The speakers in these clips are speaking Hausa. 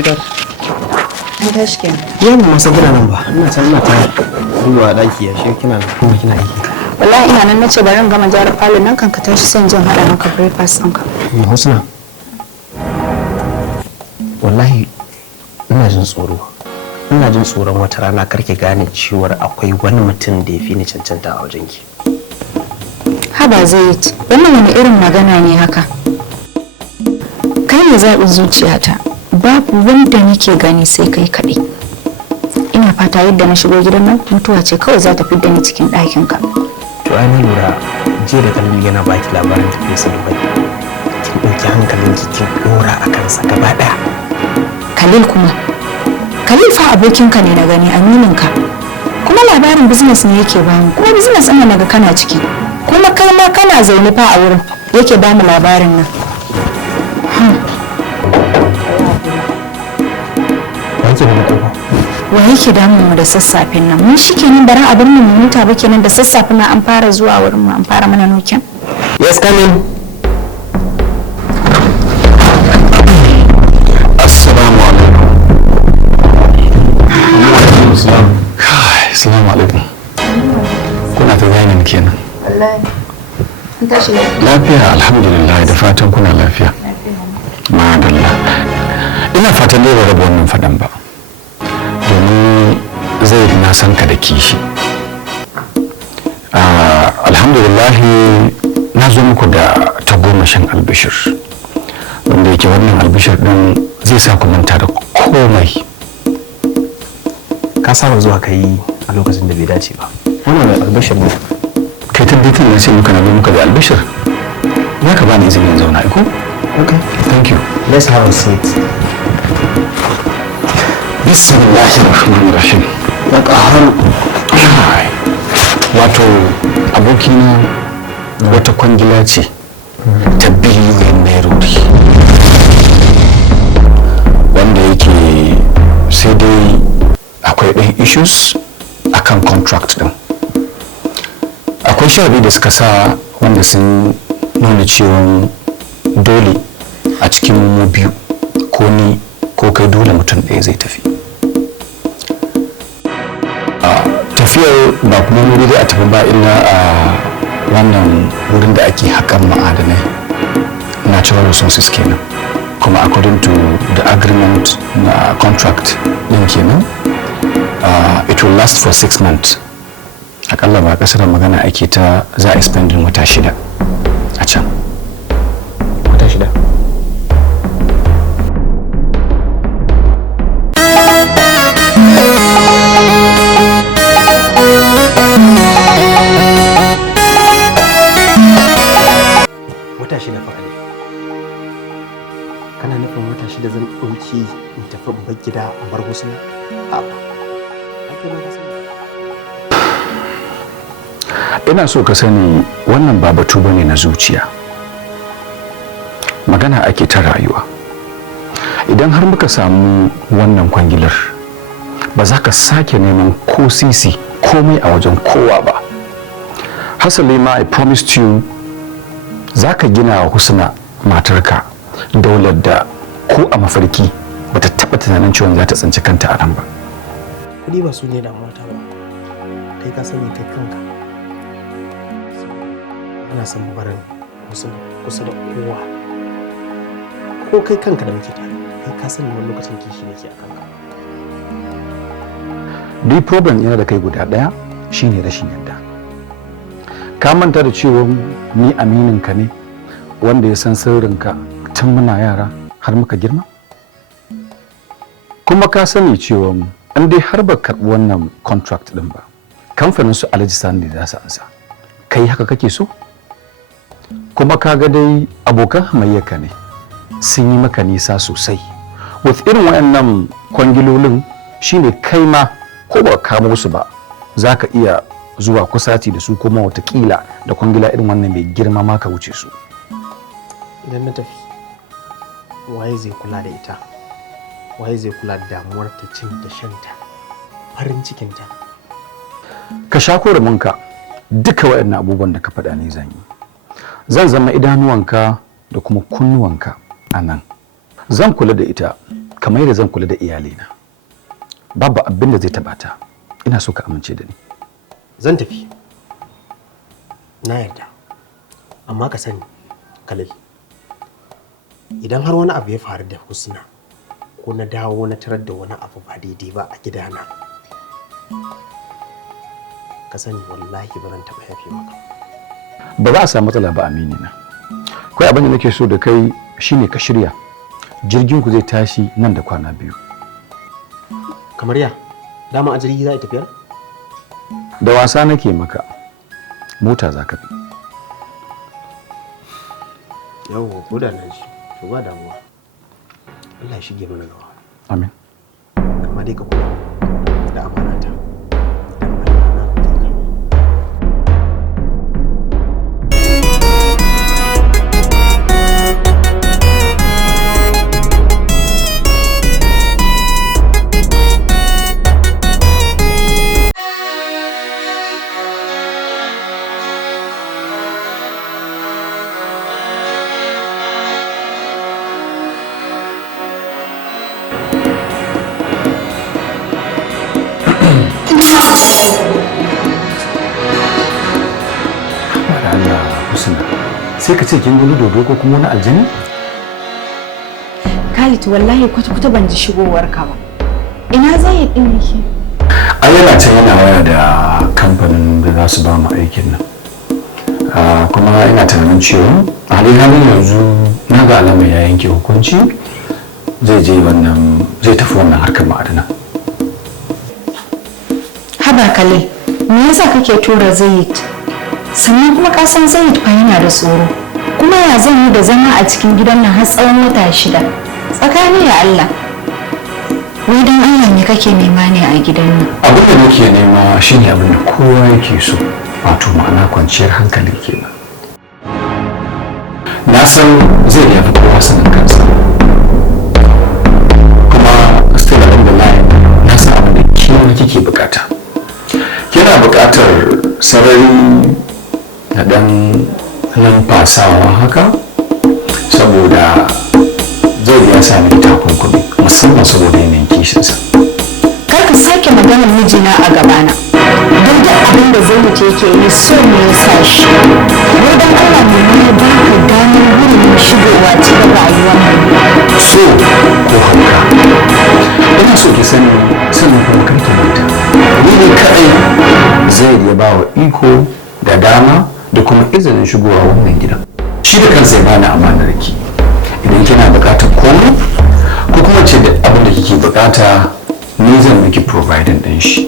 sweetheart. An tashi kenan. Yau ba masa gida nan ba. Ina ta duba daki ya shi kina aiki. Wallahi ina nan nace bari in gama gyara falon nan kan ka tashi son jin hada maka breakfast ɗinka. Husna. Wallahi ina jin tsoro. Ina jin tsoron wata rana karki gane cewar akwai wani mutum da ya fi ni cancanta a wajenki. Haba Zaid, wannan wani irin magana ne haka? Kai ne zaɓin zuciyata. Babu wanda nake gani sai kai kaɗai. Ina fata yadda na shigo gidan nan mutuwa ce kawai za ta fidda ni cikin ɗakinka. To ai na lura jiya da kalli yana baki labarin tafiya sa Dubai. Kin ɗauki hankalin kin ɗora a kansa gaba ɗaya. Khalil kuma. Khalil fa abokinka ne na gani amininka. Kuma labarin business ne yake bamu. Kuma business ɗin naga kana ciki. Kuma kai ma kana zaune fa a wurin yake bamu labarin nan. Wa yake damun mu da sassafen nan? Mun shi kenan bara a bar mu huta ba kenan da sassafe ma an fara zuwa wurin mu an fara mana nokin. Yes, come in. Assalamu alaikum. Assalamu alaikum. Kuna ta zainin kenan? Wallahi. An tashi lafiya alhamdulillah da fatan kuna lafiya. Madalla. Ina fatan ne ba raba wannan fadan ba. Domin zai na san ka da kishi. Alhamdulillah na zo muku da tagomashin albishir. Wanda yake wannan albishir din zai sa ku manta da komai. Ka saba zuwa kai a lokacin da bai dace ba. Wannan albishir ne. Kai tabbatar na ce muka na zo muka da albishir. Ya ka bani izinin zauna iko? Okay. Thank you. Let's have a seat. Bismillahirrahmanirrahim. Ya ƙaharu. Wato abokina wata kwangila ce ta biliyoyin nairori wanda yake sai dai akwai ɗan issues akan contract ɗin. Akwai sharadi da suka sa wanda sun nuna cewa dole a cikin mu biyu ko ni ko kai dole mutum ɗaya zai tafi. Tafiyar ba kuma wuri da a tafi ba illa a wannan wurin da ake haƙar ma'adanai natural resources kenan, kuma according to the agreement na contract ɗin kenan it will last for 6 months. Akalla ba kasar magana ake ta za a spending wata 6 a can. Wata 6. Wata 6 fa ne. Kana nufin wata 6 zan ɗauki in tafi bar gida a bar wasu na? Ina so ka sani wannan ba batu bane na zuciya, magana ake ta rayuwa. Idan har muka samu wannan kwangilar ba za ka sake neman ko sisi komai a wajen kowa ba. Hasali ma I promised you za ka gina wa Husna matarka daular da ko a mafarki bata taɓa tunanin cewa za ta tsinci kanta a nan ba. Kuɗi ba su ne damuwata ba. Kai ka sani kai kanka. Ana son barin kusa da kowa. Ko kai kanka da muke tare, kai ka sani wani lokacin kishi nake a kanka. Duk problem yana da kai guda ɗaya shine rashin yarda. Ka manta da cewa ni aminin ka ne wanda ya san sirrinka tun muna yara har muka girma? Kuma ka sani cewa in dai har ba karɓi wannan contract ɗin ba, kamfanin su Alhaji Sani za su ansa. Kai haka kake so? Kuma ka ga dai abokan hamayyarka ne sun yi maka nisa sosai. With irin wayannan kwangilolin shine kai ma ko ba ka musu ba za ka iya zuwa kusaci da su kuma watakila da kwangila irin wannan mai girma ma ka wuce su. Idan na tafi, waye zai kula da ita? Waye zai kula da damuwar ta, cin da shanta, farin cikinta? Ka sha koraminka duka waɗannan abubuwan da ka faɗa ne zan yi. Zan zama idanuwanka da kuma kunnuwanka a nan. Zan kula da ita kamar yadda zan kula da iyalina. Babu abin da zai taɓa ta. Ina so ka amince da ni. Zan tafi. Na yarda. Amma ka sani, Khalil, idan har wani abu ya faru da Husna ko na dawo na tarar da wani abu ba daidai ba a gidana, ka sani wallahi ba zan taɓa yafe maka. Ba za a samu matsala ba, amini na. Kai abin da nake so da kai shine ka shirya. Jirgin ku zai tashi nan da kwana 2. Kamar ya? Dama a jirgi za a tafiyar? Da wasa nake maka. Mota za ka bi. Yawwa, ko da nan shi. To ba damuwa. Allah ya shige mana gaba. Amin. Amma dai ka kula da amanata. Sai ka ce kin wani dodo ko kuma wani aljani? Khalid wallahi kwata-kwata ban ji shigowar ka ba. Ina zai din yake? Ai yana can yana waya da kamfanin da za su ba mu aikin nan. Kuma ina tunanin cewa a halin yanzu na ga alamar ya yanke hukunci zai tafi wannan harkar ma'adana. Haba Khalid, me yasa kake tura Zaid? Sannan kuma ka san Zaid fa yana da tsoro. Kuma ya zan yi da zama a cikin gidan nan har tsawon wata 6 tsakani da Allah. Wai dan Allah ne kake nema ne a gidan nan? Abin da nake nema shine abin da kowa yake so, wato ma'ana kwanciyar hankali kenan. Na san zai yafi kowa sanin kansa. Kuma still alhamdulillah na san abin da kima kike bukata. Kina bukatar sarari da dan numfasawa haka saboda zai ya sami takunkumi musamman saboda yanayin kishinsa. Kar ka sake maganar mijina a gabana. Don duk abin da zai mutu yake yi so ne ya sa shi. Wai dan Allah ne ya ba ka damar wurin shigowa cikin rayuwar mu. So ko hauka. Ina so ki sani sannan kuma kar ki manta. Ni ne kadai zai ya ba wa iko da dama da kuma izinin shigowa wannan gidan. Shi da kansa ya bani amanar ki. Idan kina bukatar komai ko kuma ce da abin da kike bukata ni zan miki providing din shi.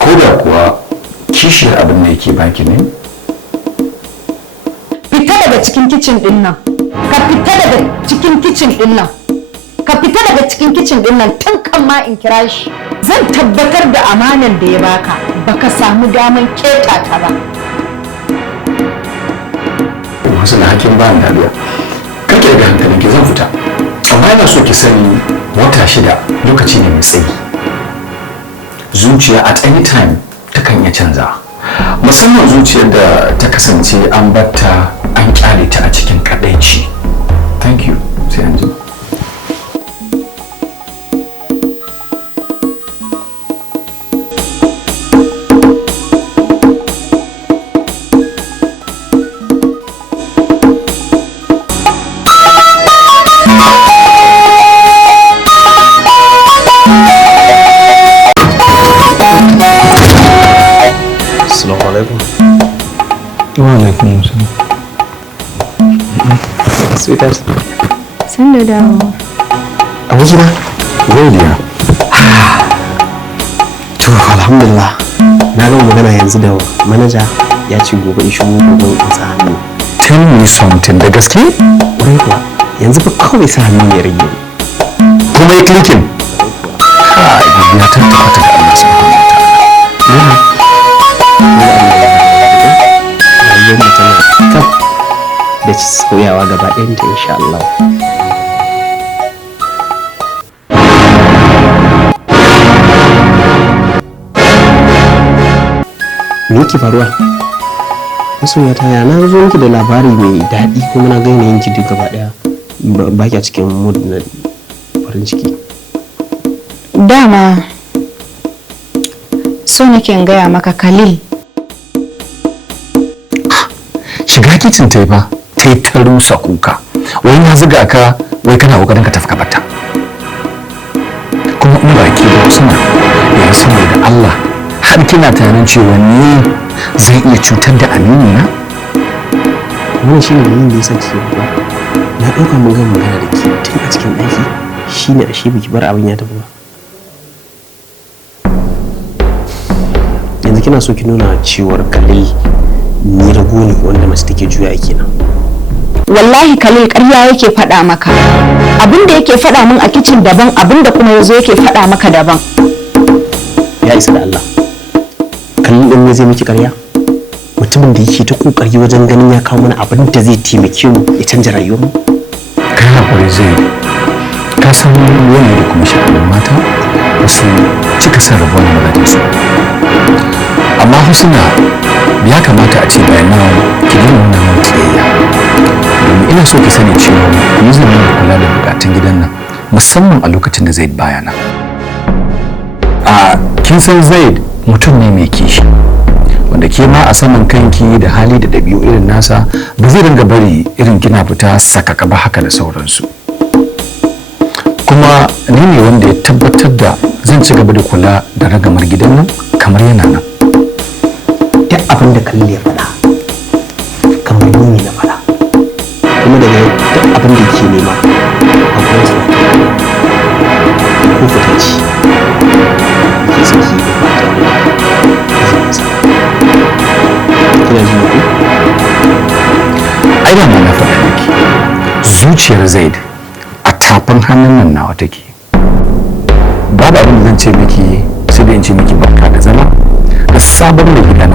Ko da kuwa kishiyar abin da yake baki ne. Fita daga cikin kicin din nan. Ka fita daga cikin kicin din nan. Ka fita daga cikin kicin din nan tun kan ma in kira shi. Zan tabbatar da amanar da ya baka samu daman keta ta ba. Wasu na hakin ba ni dariya. Kake daga hankalin ki zan fita. Amma yana so ki sani wata 6 lokaci ne mai tsayi. Zuciya at any time takan iya canza. Musamman zuciyar da ta kasance an batta an kyale ta a cikin kadaici. Thank you. Sai an jima. Sweetheart. Sun da dawo. Abokina? Godiya. To, alhamdulillah. Na gama magana yanzu da manaja ya ce gobe in shigo gobe in sa hannu. Tell me something, da gaske? Wurin kuwa yanzu fa kawai sa hannu ya rage. Kuma ya klikin? Ha, ya tabbata da Allah subhanahu wa ta'ala. Rayuwar mutum kaf da sauyawa gaba ɗayanta insha Allah. Me yake faruwa? Masoyata ya na zo miki da labari mai daɗi kuma na ga yanayin ki duk gaba ɗaya ba ki a cikin mood na farin ciki. Dama so nake in gaya maka Khalil. Shiga kicin ta yi ba, ta yi ta rusa kuka. Wai na zuga ka, wai kana kokarin ka tafi ka bata. Kuma in baki da suna yanzu saboda Allah har kina tunanin cewa ni zai iya cutar da amini na? Wannan shi ne dalilin da ya sa ke ba. Na ɗauka mun gama magana da ke tun a cikin ɗaki, shi ne ashe biki bar abin ya tafi ba. Yanzu kina so ki nuna cewar Khalil ni rago ne wanda mace take juya kenan. Wallahi Khalil ƙarya yake faɗa maka. Abin da yake faɗa min a kicin daban, abin da kuma yazo yake faɗa maka daban. Ya isa da Allah. Khalil ɗin ne zai miki ƙarya? Mutumin da yake ta kokari wajen ganin ya kawo mana abin da zai taimake mu ya canja rayuwar mu. Kai hakuri zai. Ka san wani da kuma sha'anin mata wasu cika son rabuwa da mazajen su. Amma Husna ya kamata a ce bayan nan ki nuna mun kiyayya. Domin ina so ki sani cewa ni zan yi kula da bukatun gidan nan musamman a lokacin da Zaid baya nan. Kin san Zaid mutum ne mai kishi wanda ke ma a saman kanki da hali da ɗabi'u irin nasa ba zai dinga bari irin kina fita sakaka ba haka da sauransu. Kuma ni ne wanda ya tabbatar da zan ci gaba da kula da ragamar gidan nan kamar yana nan. Duk abin da Khalil ya faɗa kamar ni ne na faɗa. Kuma daga yau duk abin da yake nema a gwamnati ko fita ci ke saki da ba tare da izinin sa. Kina jin ku? Ai da na faɗa miki zuciyar Zaid a tafin hannun nan nawa take. Babu abin da zan ce miki sai da in ce miki barka da zama da sabon mai gidan